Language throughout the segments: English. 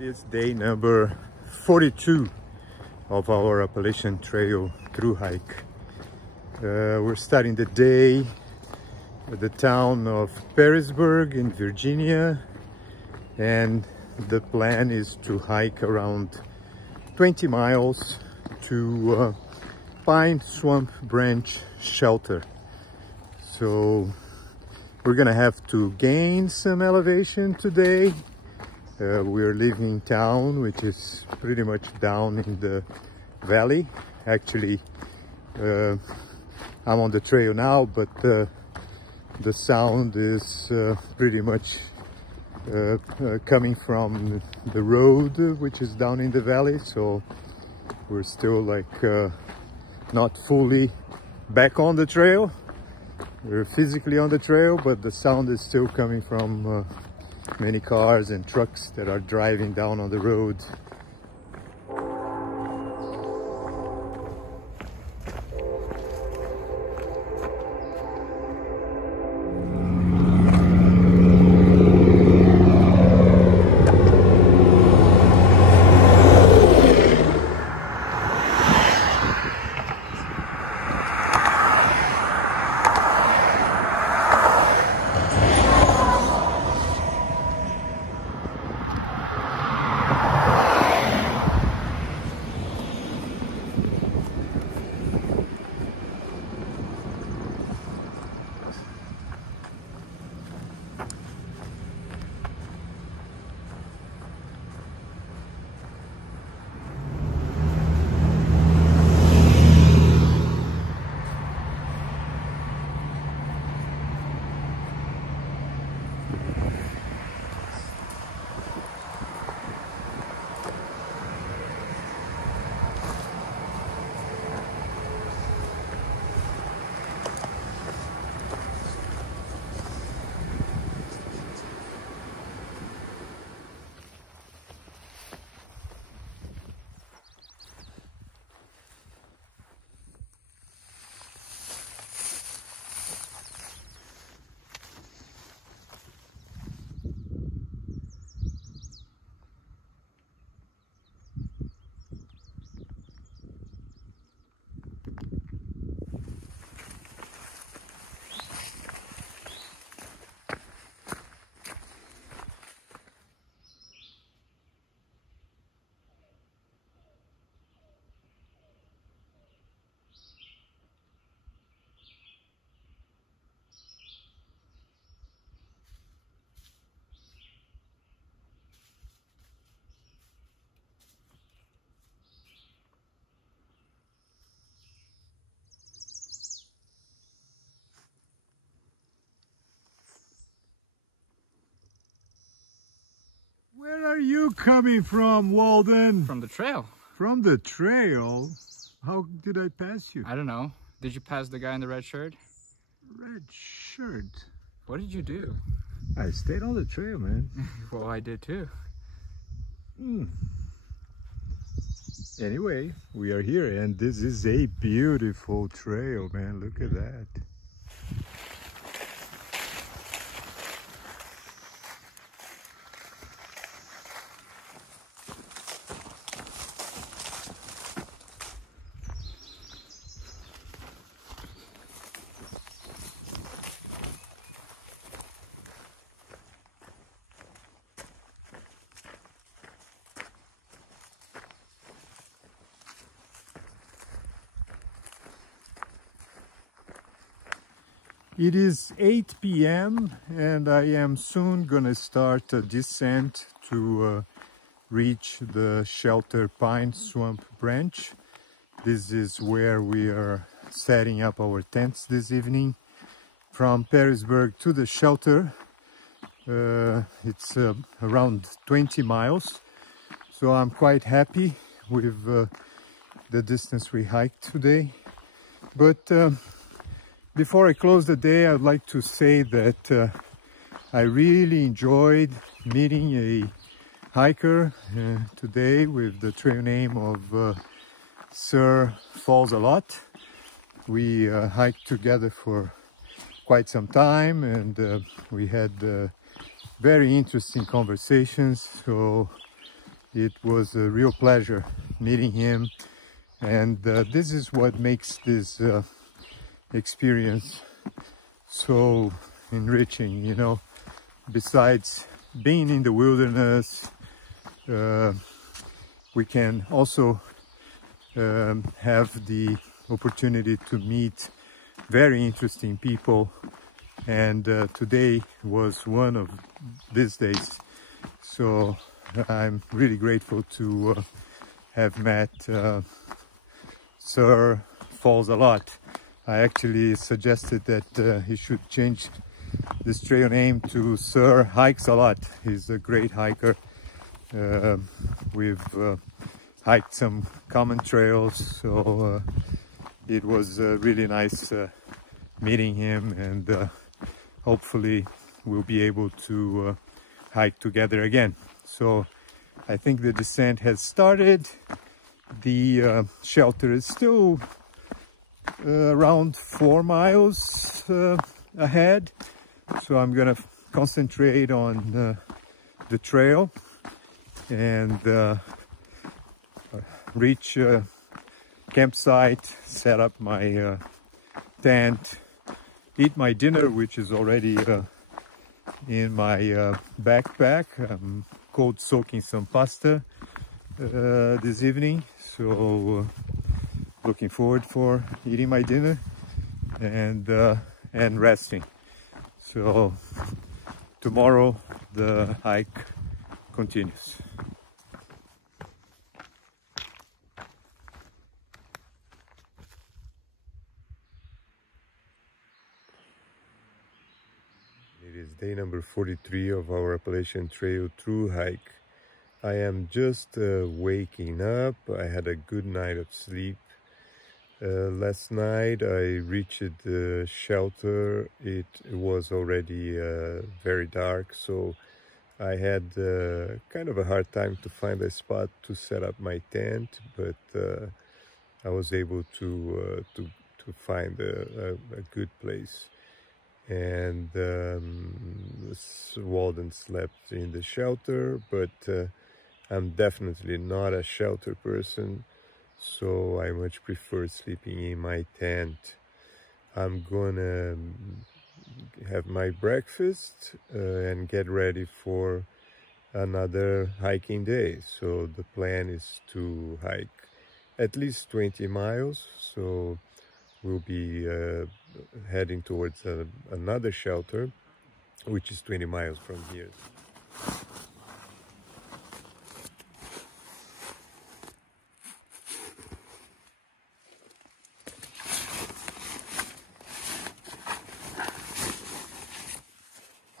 It is day number 42 of our Appalachian Trail Thru-Hike. We're starting the day at the town of Perrysburg in Virginia, and the plan is to hike around 20 miles to Pine Swamp Branch Shelter. So we're gonna have to gain some elevation today. We're leaving town, which is pretty much down in the valley. Actually, I'm on the trail now, but the sound is pretty much coming from the road, which is down in the valley. So we're still like not fully back on the trail. We're physically on the trail, but the sound is still coming from many cars and trucks that are driving down on the road. Where are you coming from, Walden? From the trail. From the trail? How did I pass you? I don't know. Did you pass the guy in the red shirt? Red shirt? What did you do? I stayed on the trail, man. Well, I did too. Anyway, we are here, and this is a beautiful trail, man. Look at that. It is 8 p.m. and I am soon gonna start a descent to reach the shelter Pine Swamp Branch. This is where we are setting up our tents this evening. From Perrysburg to the shelter, it's around 20 miles. So I'm quite happy with the distance we hiked today. But before I close the day, I'd like to say that I really enjoyed meeting a hiker today with the trail name of Sir Falls a Lot. We hiked together for quite some time, and we had very interesting conversations. So It was a real pleasure meeting him, and this is what makes this experience so enriching, you know. Besides being in the wilderness, we can also have the opportunity to meet very interesting people, and today was one of these days. So I'm really grateful to have met Sir Falls a Lot. I actually suggested that he should change this trail name to Sir Hikes a Lot. He's a great hiker. We've hiked some common trails, so it was really nice meeting him, and hopefully we'll be able to hike together again. So I think the descent has started. The shelter is still around 4 miles ahead, so I'm gonna concentrate on the trail and reach campsite, set up my tent, eat my dinner, which is already in my backpack. I'm cold soaking some pasta this evening, so looking forward for eating my dinner and resting. So tomorrow the hike continues. It is day number 43 of our Appalachian Trail Thru-Hike. I am just waking up. I had a good night of sleep. Last night I reached the shelter. It was already very dark, so I had kind of a hard time to find a spot to set up my tent, but I was able to find a good place. And Walden slept in the shelter, but I'm definitely not a shelter person, so I much prefer sleeping in my tent. I'm gonna have my breakfast and get ready for another hiking day. So the plan is to hike at least 20 miles, so we'll be heading towards another shelter, which is 20 miles from here.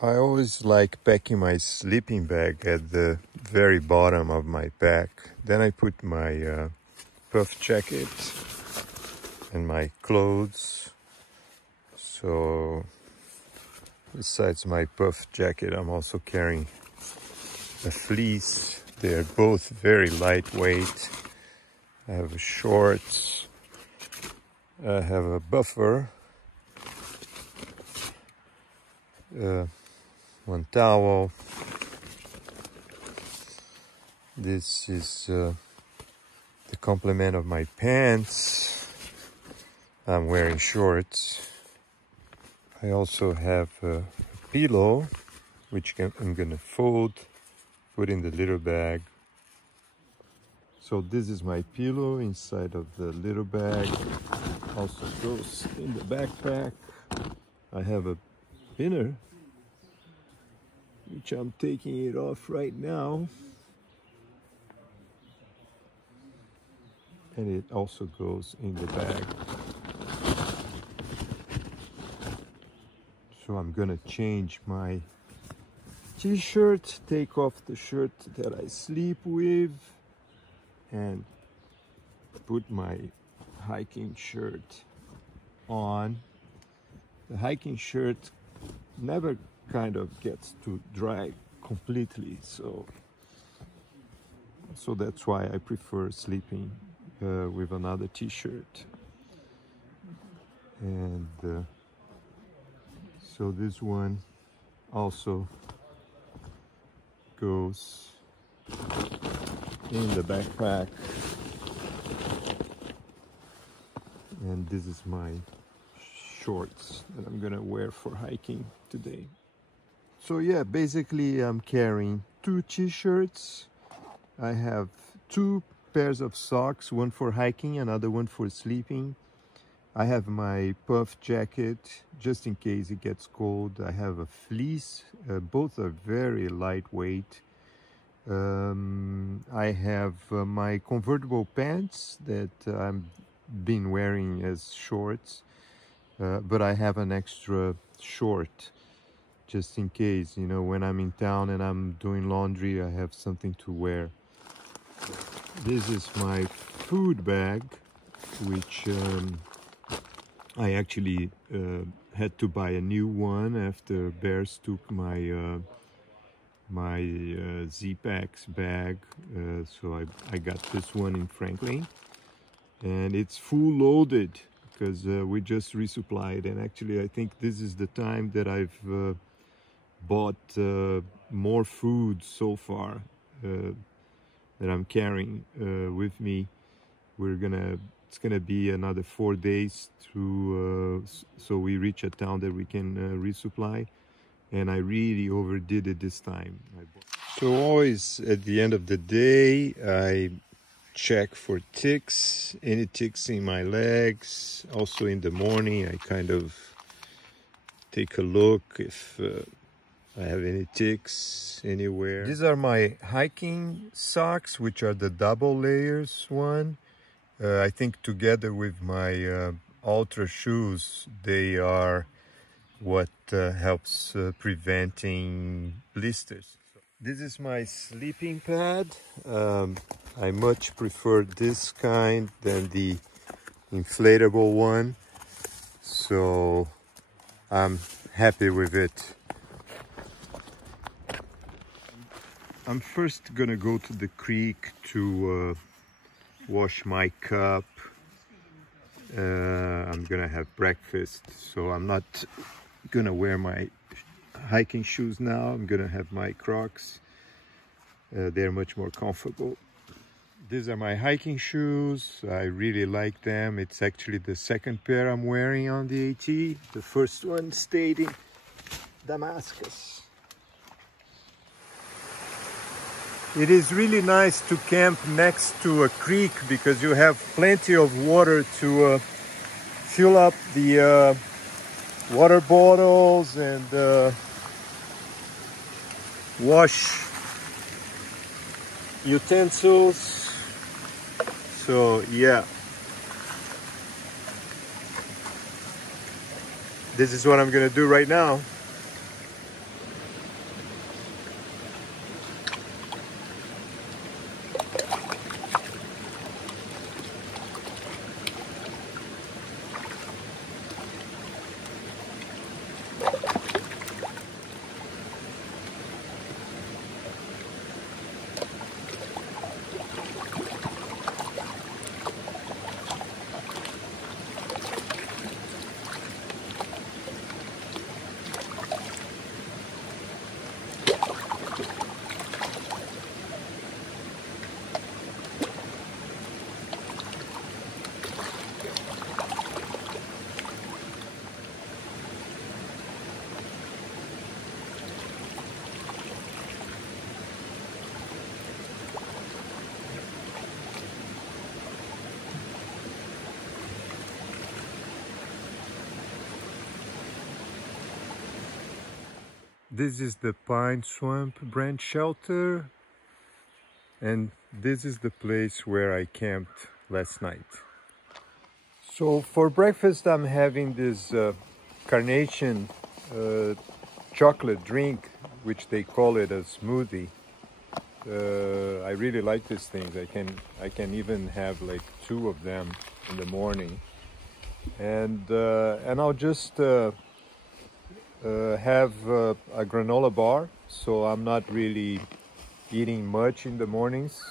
I always like packing my sleeping bag at the very bottom of my pack. Then I put my puff jacket and my clothes. So besides my puff jacket, I'm also carrying a fleece. They're both very lightweight. I have shorts. I have a buffer. One towel. This is the complement of my pants. I'm wearing shorts. I also have a pillow, which I'm gonna fold, put in the little bag. So this is my pillow inside of the little bag. Also goes in the backpack. I have a pinner, which I'm taking it off right now. And it also goes in the bag. So I'm gonna change my t-shirt, take off the shirt that I sleep with, and put my hiking shirt on. The hiking shirt never kind of gets to dry completely, so that's why I prefer sleeping with another t-shirt. And so this one also goes in the backpack. And this is my shorts that I'm gonna wear for hiking today. So yeah, basically I'm carrying 2 t-shirts. I have 2 pairs of socks, one for hiking, another one for sleeping. I have my puff jacket just in case it gets cold. I have a fleece. Both are very lightweight. I have my convertible pants that I've been wearing as shorts, but I have an extra short just in case, you know, when I'm in town and I'm doing laundry, I have something to wear. This is my food bag, which I actually had to buy a new one after bears took my my Z-Packs bag, so I got this one in Franklin, and it's full loaded because we just resupplied. And actually I think this is the time that I've bought more food so far that I'm carrying with me. It's gonna be another 4 days to so we reach a town that we can resupply, and I really overdid it this time. So always at the end of the day I check for ticks, any ticks in my legs. Also in the morning I kind of take a look if I have any ticks anywhere. These are my hiking socks, which are the double layers one. I think together with my ultra shoes, they are what helps preventing blisters. This is my sleeping pad. I much prefer this kind than the inflatable one, so I'm happy with it. I'm first gonna go to the creek to wash my cup. I'm gonna have breakfast, so I'm not gonna wear my hiking shoes now. I'm gonna have my Crocs. They're much more comfortable. These are my hiking shoes. I really like them. It's actually the second pair I'm wearing on the AT. The first one stayed in Damascus. It is really nice to camp next to a creek because you have plenty of water to fill up the water bottles and wash utensils. So yeah, this is what I'm gonna do right now. This is the Pine Swamp Branch Shelter, and this is the place where I camped last night. So for breakfast I'm having this carnation chocolate drink, which they call it a smoothie. I really like these things. I can even have like 2 of them in the morning, and I'll just have a granola bar, so I'm not really eating much in the mornings.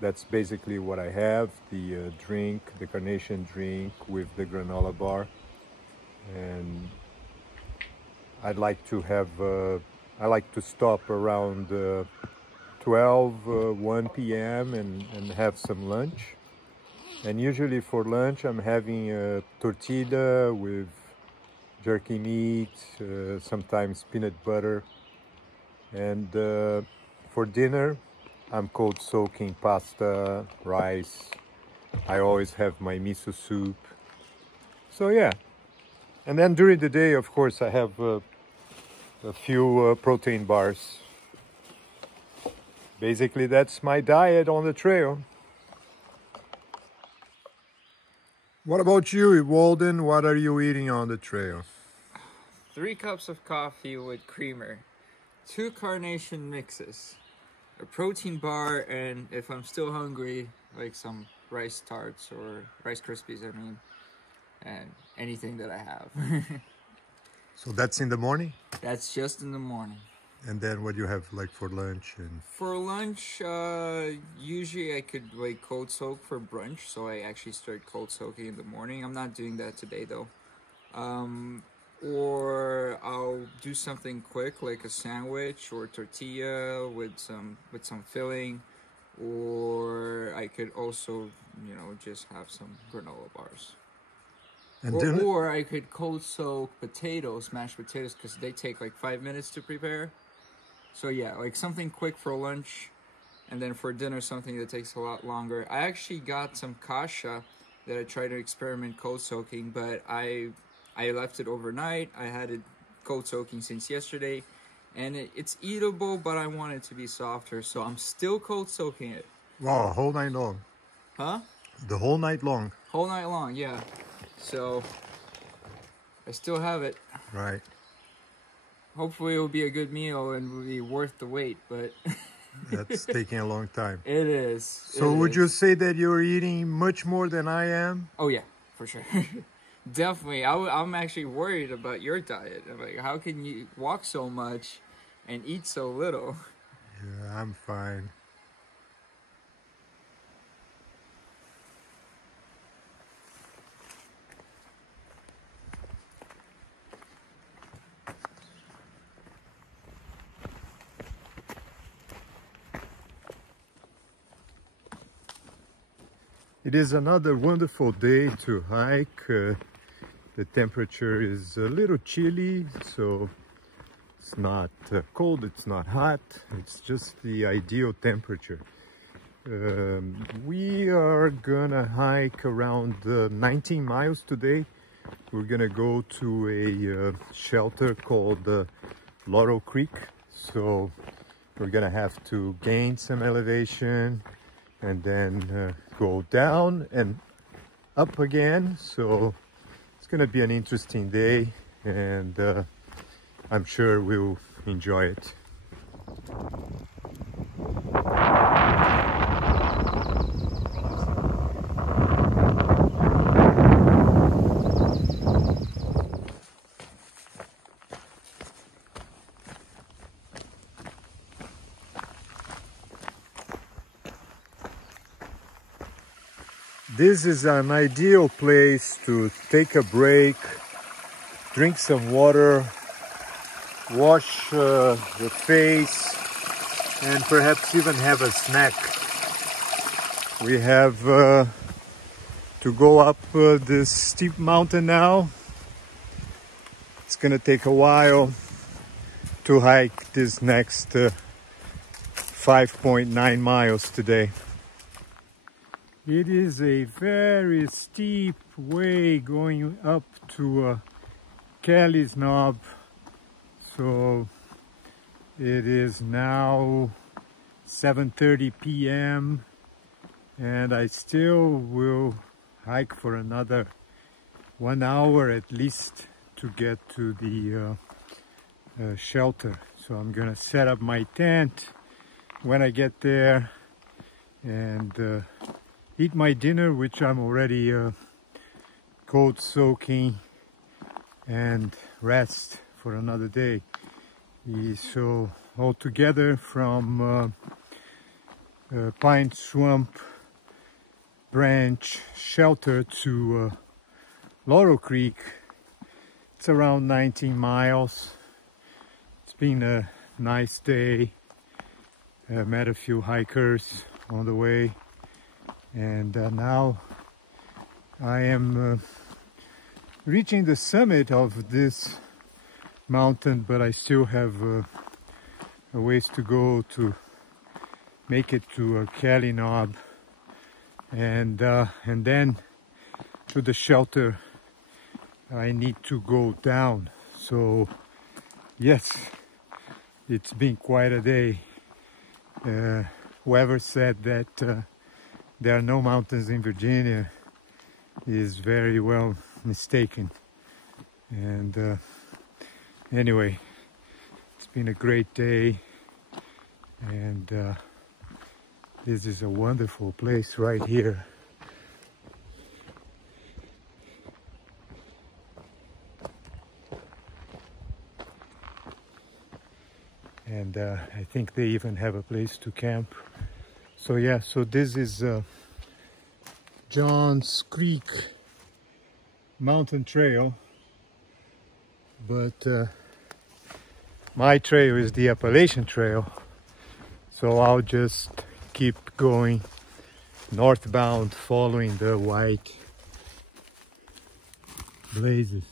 That's basically what I have, the drink, the carnation drink with the granola bar. And I'd like to have, I like to stop around 1 p.m. and have some lunch. And usually for lunch I'm having a tortilla with jerky meat, sometimes peanut butter. And for dinner I'm cold soaking pasta, rice. I always have my miso soup. So yeah. And then during the day, of course, I have a few protein bars. Basically, that's my diet on the trail. What about you, Walden? What are you eating on the trail? 3 cups of coffee with creamer, 2 carnation mixes, a protein bar, and if I'm still hungry, like some rice tarts or Rice Krispies, I mean, and anything that I have. So that's in the morning? That's just in the morning. And then what do you have like for lunch? And For lunch, usually I could like cold soak for brunch, so I actually start cold soaking in the morning. I'm not doing that today though. Or I'll do something quick like a sandwich or tortilla with some filling, or I could also, you know, just have some granola bars. and Or I could cold soak potatoes, mashed potatoes, because they take like 5 minutes to prepare. So yeah, like something quick for lunch, and then for dinner something that takes a lot longer. I actually got some kasha that I tried to experiment cold soaking, but I left it overnight. I had it cold soaking since yesterday, and it's eatable, but I want it to be softer, so I'm still cold soaking it. wow, whole night long. Huh? The whole night long. Whole night long, yeah. So I still have it. Right. Hopefully it will be a good meal and will be worth the wait, but That's taking a long time. it is. So It would is. you say that you're eating much more than I am? Oh yeah, for sure. Definitely. I'm actually worried about your diet. I'm like, how can you walk so much and eat so little? Yeah, I'm fine. It is another wonderful day to hike. The temperature is a little chilly, so it's not cold, it's not hot, it's just the ideal temperature. We are gonna hike around 19 miles today. We're gonna go to a shelter called Laurel Creek, so we're gonna have to gain some elevation and then go down and up again. So it's gonna be an interesting day, and I'm sure we'll enjoy it. This is an ideal place to take a break, drink some water, wash the face, and perhaps even have a snack. We have to go up this steep mountain now. It's gonna take a while to hike this next 5.9 miles today. It is a very steep way going up to Kelly's Knob. So it is now 7:30 p.m. and I still will hike for another 1 hour at least to get to the shelter. So I'm gonna set up my tent when I get there and eat my dinner, which I'm already cold soaking, and rest for another day. So altogether from Pine Swamp Branch Shelter to Laurel Creek, it's around 19 miles. It's been a nice day. I met a few hikers on the way, and now I am reaching the summit of this mountain, but I still have a ways to go to make it to Kelly Knob, and then to the shelter. I need to go down. So yes, it's been quite a day. Whoever said that there are no mountains in Virginia is very well mistaken. And anyway, it's been a great day, and this is a wonderful place right here. And I think they even have a place to camp. So yeah, so this is Johns Creek mountain trail, but my trail is the Appalachian Trail, so I'll just keep going northbound following the white blazes.